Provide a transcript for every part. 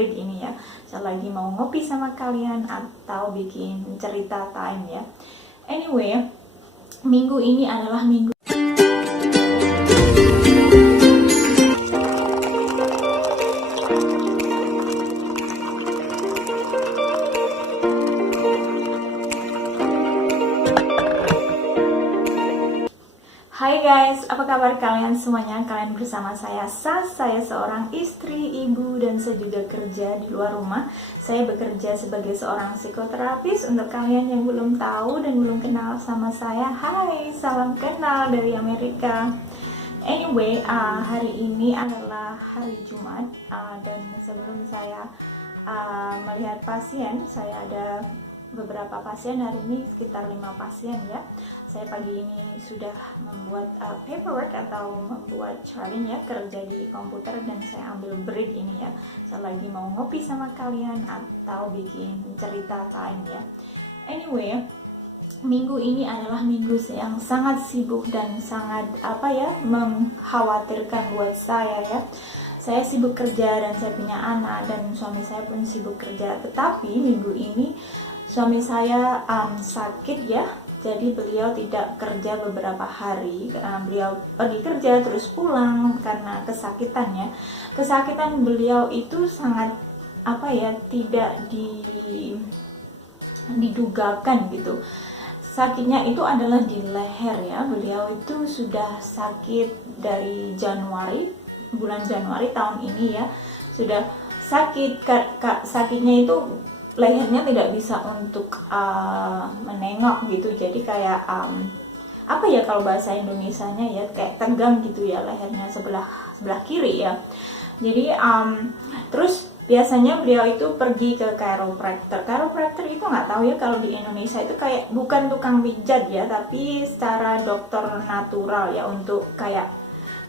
break ini ya. Saya lagi mau ngopi sama kalian atau bikin cerita time ya. Anyway, minggu ini adalah minggu Hai guys, apa kabar kalian semuanya? Kalian bersama saya Sas, saya seorang istri, ibu, dan saya juga kerja di luar rumah. Saya bekerja sebagai seorang psikoterapis. Untuk kalian yang belum tahu dan belum kenal sama saya, hai, salam kenal dari Amerika. Anyway, hari ini adalah hari Jumat, dan sebelum saya melihat pasien, saya ada beberapa pasien hari ini, sekitar 5 pasien ya. Saya pagi ini sudah membuat paperwork atau membuat charting ya, kerja di komputer, dan saya ambil break ini ya. Saya lagi mau ngopi sama kalian atau bikin cerita time ya. Anyway, minggu ini adalah minggu yang sangat sibuk dan sangat mengkhawatirkan buat saya ya. Saya sibuk kerja dan saya punya anak, dan suami saya pun sibuk kerja. Tetapi minggu ini suami saya sakit ya. Jadi beliau tidak kerja beberapa hari karena beliau pergi kerja terus pulang karena kesakitannya. Kesakitan beliau itu sangat tidak didugakan gitu. Sakitnya itu adalah di leher ya. Beliau itu sudah sakit dari bulan Januari tahun ini ya. Sudah sakit, sakitnya itu lehernya tidak bisa untuk menengok gitu. Jadi kayak kalau bahasa Indonesianya ya, kayak tegang gitu ya lehernya sebelah kiri ya. Jadi terus biasanya beliau itu pergi ke chiropractor. Chiropractor itu nggak tahu ya kalau di Indonesia itu kayak bukan tukang pijat ya, tapi secara dokter natural ya, untuk kayak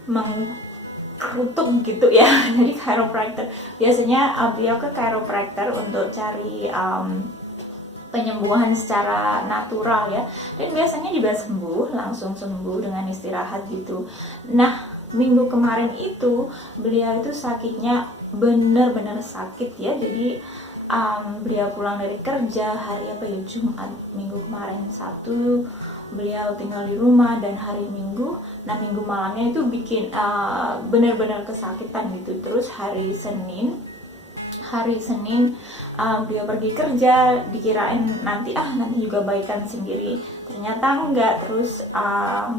mengkerutuk gitu ya. Jadi chiropractor biasanya beliau ke chiropractor untuk cari penyembuhan secara natural ya, dan biasanya juga langsung sembuh dengan istirahat gitu. Nah, minggu kemarin itu beliau itu sakitnya bener-bener sakit ya. Jadi beliau pulang dari kerja hari Jumat minggu kemarin Sabtu, beliau tinggal di rumah, dan hari Minggu, minggu malamnya itu bikin benar-benar kesakitan gitu. Terus hari Senin beliau pergi kerja, dikirain nanti juga baikan sendiri, ternyata enggak. Terus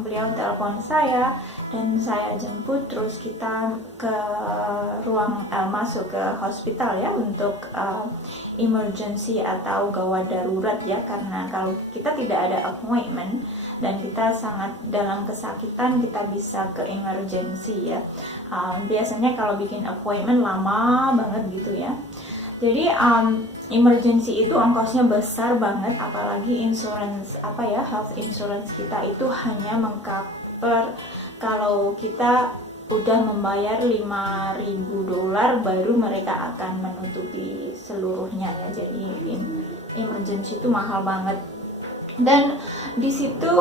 beliau telepon saya dan saya jemput, terus kita ke masuk ke hospital ya untuk emergency atau gawat darurat ya, karena kalau kita tidak ada appointment dan kita sangat dalam kesakitan, kita bisa ke emergency ya. Biasanya kalau bikin appointment lama banget gitu ya. Jadi emergency itu ongkosnya besar banget, apalagi insurance health insurance kita itu hanya mengcover kalau kita udah membayar $5.000 baru mereka akan menutupi seluruhnya ya. Jadi emergency itu mahal banget. Dan di situ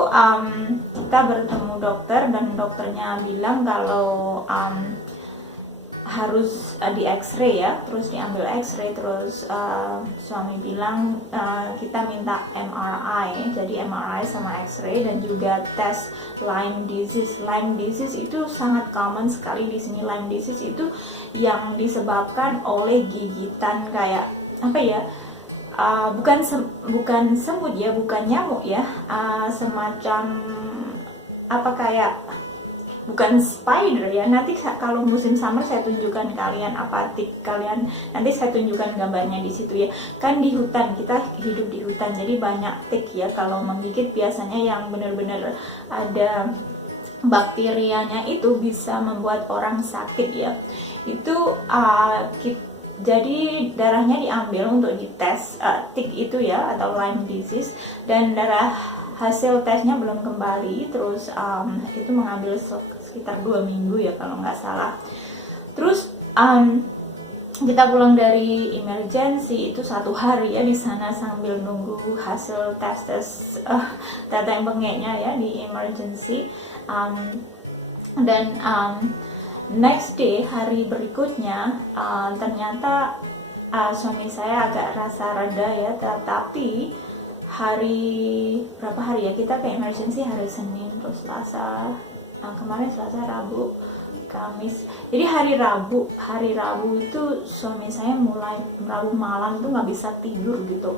kita bertemu dokter, dan dokternya bilang kalau harus di X-ray ya. Terus diambil X-ray, terus suami bilang kita minta MRI. Jadi MRI sama X-ray, dan juga tes Lyme disease. Lyme disease itu sangat common sekali di sini. Lyme disease itu yang disebabkan oleh gigitan kayak bukan semut ya, bukan nyamuk ya, semacam bukan spider ya. Nanti kalau musim summer saya tunjukkan kalian kalian, nanti saya tunjukkan gambarnya di situ ya. Kan di hutan, kita hidup di hutan, jadi banyak tik ya. Kalau menggigit biasanya yang benar-benar ada bakterianya itu bisa membuat orang sakit ya. Itu jadi darahnya diambil untuk dites tik itu ya, atau Lyme disease, dan hasil tesnya belum kembali. Terus itu mengambil sekitar 2 minggu ya kalau nggak salah. Terus kita pulang dari emergency itu 1 hari ya di sana sambil nunggu hasil tes teteh bengeknya ya di emergency. Dan next day, hari berikutnya, ternyata suami saya agak rasa reda ya, tetapi berapa hari ya, kita ke emergency hari Senin, terus Selasa, kemarin Selasa, Rabu, Kamis. Jadi hari Rabu itu suami saya mulai Rabu malam tuh nggak bisa tidur gitu.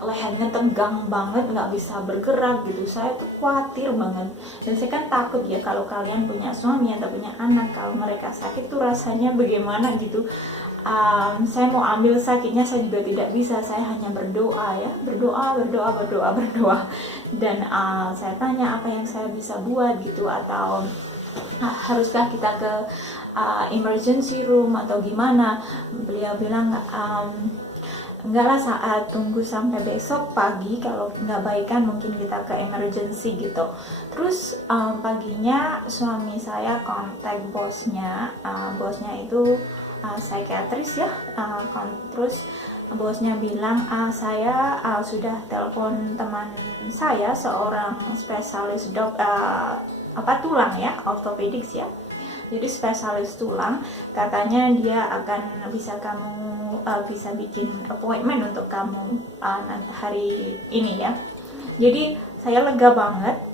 Lehernya tegang banget, nggak bisa bergerak gitu. Saya tuh khawatir banget, dan saya kan takut ya kalau kalian punya suami atau punya anak, kalau mereka sakit tuh rasanya bagaimana gitu. Saya mau ambil sakitnya, saya juga tidak bisa, saya hanya berdoa ya, berdoa, dan saya tanya apa yang saya bisa buat gitu, atau haruskah kita ke emergency room atau gimana. Beliau bilang enggak lah, saat tunggu sampai besok pagi, kalau nggak baikan mungkin kita ke emergency gitu. Terus paginya suami saya kontak bosnya, bosnya itu psikiatris ya, terus bosnya bilang saya sudah telepon teman saya, seorang spesialis tulang ya, orthopedics ya, jadi spesialis tulang, katanya dia akan bisa bikin appointment untuk kamu hari ini ya. Jadi saya lega banget.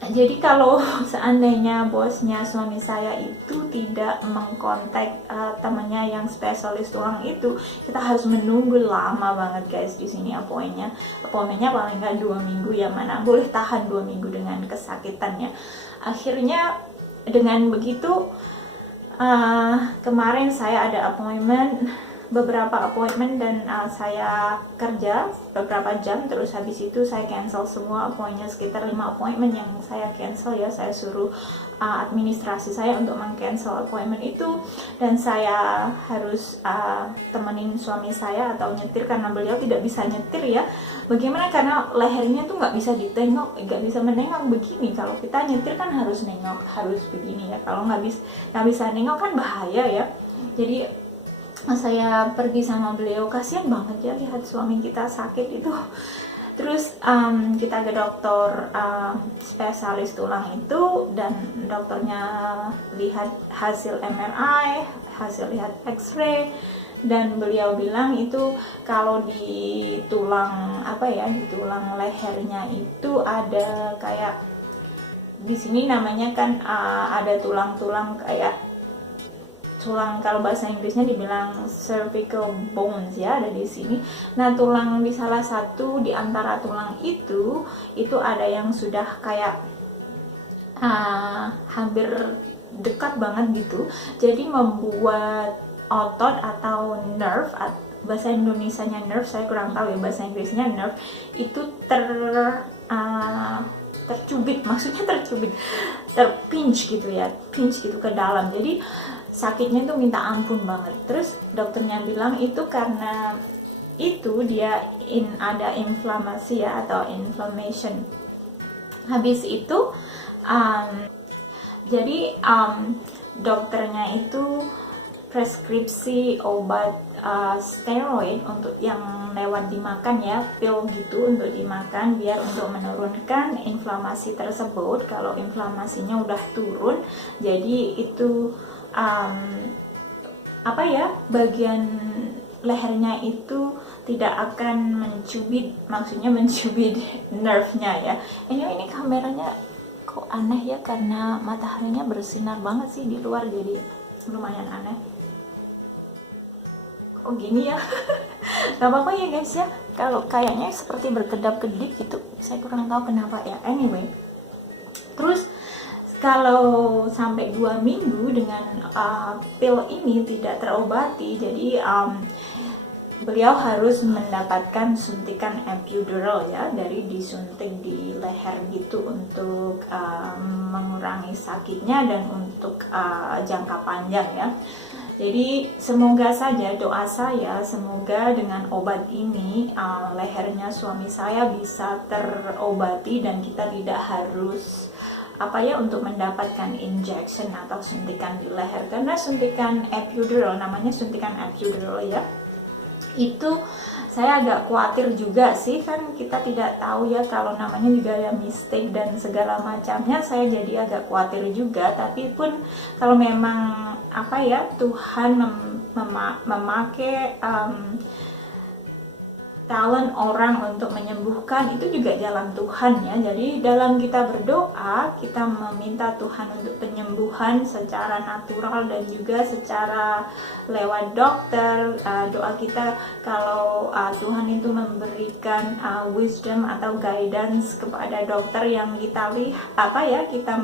Jadi kalau seandainya bosnya suami saya itu tidak mengkontak temannya yang spesialis tulang itu, kita harus menunggu lama banget guys di sini appointmentnya paling nggak 2 minggu ya, mana boleh tahan 2 minggu dengan kesakitannya. Akhirnya dengan begitu kemarin saya ada beberapa appointment, dan saya kerja beberapa jam, terus habis itu saya cancel semua appointment, sekitar 5 appointment yang saya cancel ya. Saya suruh administrasi saya untuk meng-cancel appointment itu, dan saya harus temenin suami saya atau nyetir karena beliau tidak bisa nyetir ya. Bagaimana, karena lehernya tuh nggak bisa ditengok, nggak bisa menengok begini. Kalau kita nyetir kan harus nengok, harus begini ya. Kalau nggak bisa nengok kan bahaya ya. Jadi saya pergi sama beliau, kasihan banget ya lihat suami kita sakit itu. Terus kita ke dokter spesialis tulang itu, dan dokternya lihat hasil MRI, hasil lihat X-ray, dan beliau bilang itu kalau di tulang di tulang lehernya itu ada kayak, di sini namanya kan ada tulang-tulang kayak tulang, kalau bahasa Inggrisnya dibilang cervical bones ya, ada di sini. Nah, tulang di salah satu di antara tulang itu ada yang sudah kayak hampir dekat banget gitu. Jadi membuat otot atau nerve, bahasa Indonesianya nerve, saya kurang tahu ya bahasa Inggrisnya nerve, itu tercubit, maksudnya terpinch gitu ya, pinch gitu ke dalam. Jadi sakitnya tuh minta ampun banget. Terus dokternya bilang itu karena itu dia ada inflamasi ya, atau inflammation. Habis itu dokternya itu preskripsi obat steroid untuk yang lewat dimakan ya, pil gitu untuk dimakan biar untuk menurunkan inflamasi tersebut. Kalau inflamasinya udah turun, jadi itu bagian lehernya itu tidak akan mencubit, maksudnya mencubit nerve-nya ya. Ini kameranya kok aneh ya, karena mataharinya bersinar banget sih di luar, jadi lumayan aneh. Kok gini ya? Gak apa-apa ya guys ya, kalau kayaknya seperti berkedap-kedip gitu, saya kurang tahu kenapa ya. Anyway, terus kalau sampai 2 minggu dengan pil ini tidak terobati, jadi beliau harus mendapatkan suntikan epidural ya, dari disuntik di leher gitu untuk mengurangi sakitnya dan untuk jangka panjang ya. Jadi semoga saja, doa saya semoga dengan obat ini lehernya suami saya bisa terobati dan kita tidak harus untuk mendapatkan injection atau suntikan di leher, karena suntikan epidural, namanya suntikan epidural ya, itu saya agak khawatir juga sih, kan kita tidak tahu ya, kalau namanya juga ada mistake dan segala macamnya. Saya jadi agak khawatir juga, tapi pun kalau memang apa ya, Tuhan memakai talent orang untuk menyembuhkan, itu juga jalan Tuhan ya. Jadi dalam kita berdoa, kita meminta Tuhan untuk penyembuhan secara natural dan juga secara lewat dokter. Doa kita kalau Tuhan itu memberikan wisdom atau guidance kepada dokter yang kita kita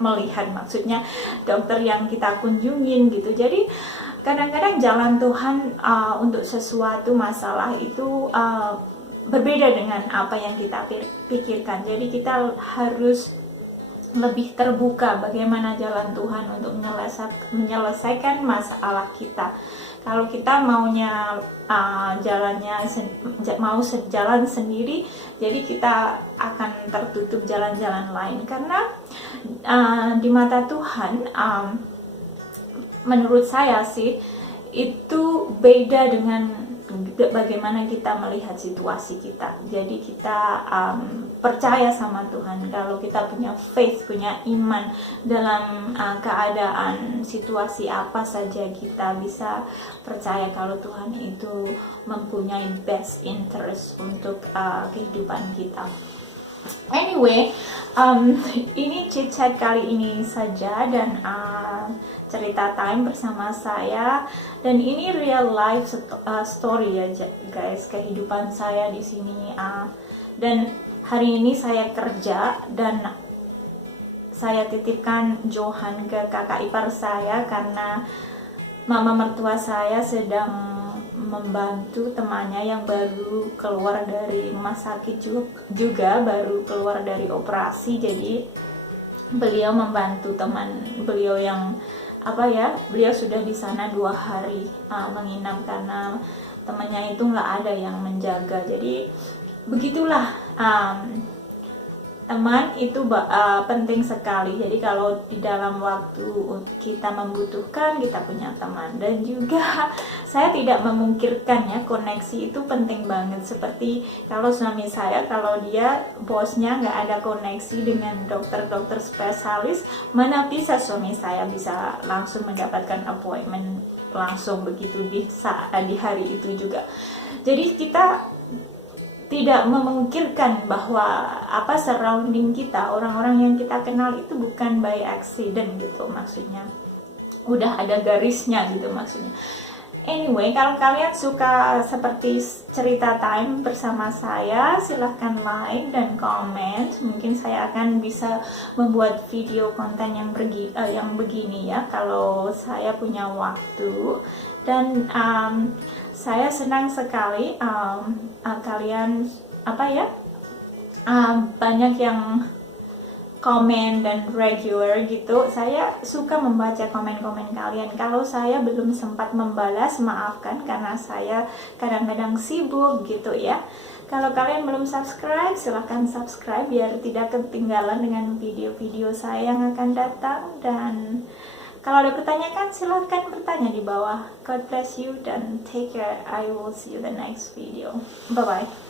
melihat, maksudnya dokter yang kita kunjungin gitu. Jadi kadang-kadang jalan Tuhan untuk sesuatu masalah itu berbeda dengan apa yang kita pikirkan. Jadi kita harus lebih terbuka bagaimana jalan Tuhan untuk menyelesaikan masalah kita. Kalau kita maunya jalan sendiri, jadi kita akan tertutup jalan-jalan lain, karena di mata Tuhan, menurut saya sih itu beda dengan bagaimana kita melihat situasi kita. Jadi kita percaya sama Tuhan. Kalau kita punya faith, punya iman dalam keadaan situasi apa saja, kita bisa percaya kalau Tuhan itu mempunyai best interest untuk kehidupan kita. Anyway, ini chit-chat kali ini saja, dan cerita time bersama saya, dan ini real life story ya guys, kehidupan saya di sini. Dan hari ini saya kerja dan saya titipkan Johan ke kakak ipar saya karena mama mertua saya sedang membantu temannya yang baru keluar dari rumah sakit juga baru keluar dari operasi. Jadi beliau membantu teman beliau yang beliau sudah di sana 2 hari menginap karena temannya itu nggak ada yang menjaga. Jadi begitulah, teman itu penting sekali. Jadi kalau di dalam waktu kita membutuhkan, kita punya teman. Dan juga saya tidak memungkirkan ya, koneksi itu penting banget. Seperti kalau suami saya, kalau dia bosnya nggak ada koneksi dengan dokter-dokter spesialis, mana bisa suami saya bisa langsung mendapatkan appointment langsung begitu di hari itu juga. Jadi kita tidak memungkirkan bahwa surrounding kita, orang-orang yang kita kenal itu bukan by accident gitu, maksudnya udah ada garisnya gitu maksudnya. Anyway, kalau kalian suka seperti cerita time bersama saya, silahkan like dan comment. Mungkin saya akan bisa membuat video konten yang begini ya, kalau saya punya waktu. Dan saya senang sekali kalian banyak yang komen dan regular gitu. Saya suka membaca komen-komen kalian. Kalau saya belum sempat membalas, maafkan karena saya kadang-kadang sibuk gitu ya. Kalau kalian belum subscribe, silahkan subscribe biar tidak ketinggalan dengan video-video saya yang akan datang. Dan kalau ada pertanyaan, silahkan bertanya di bawah. God bless you dan take care. I will see you the next video. Bye bye.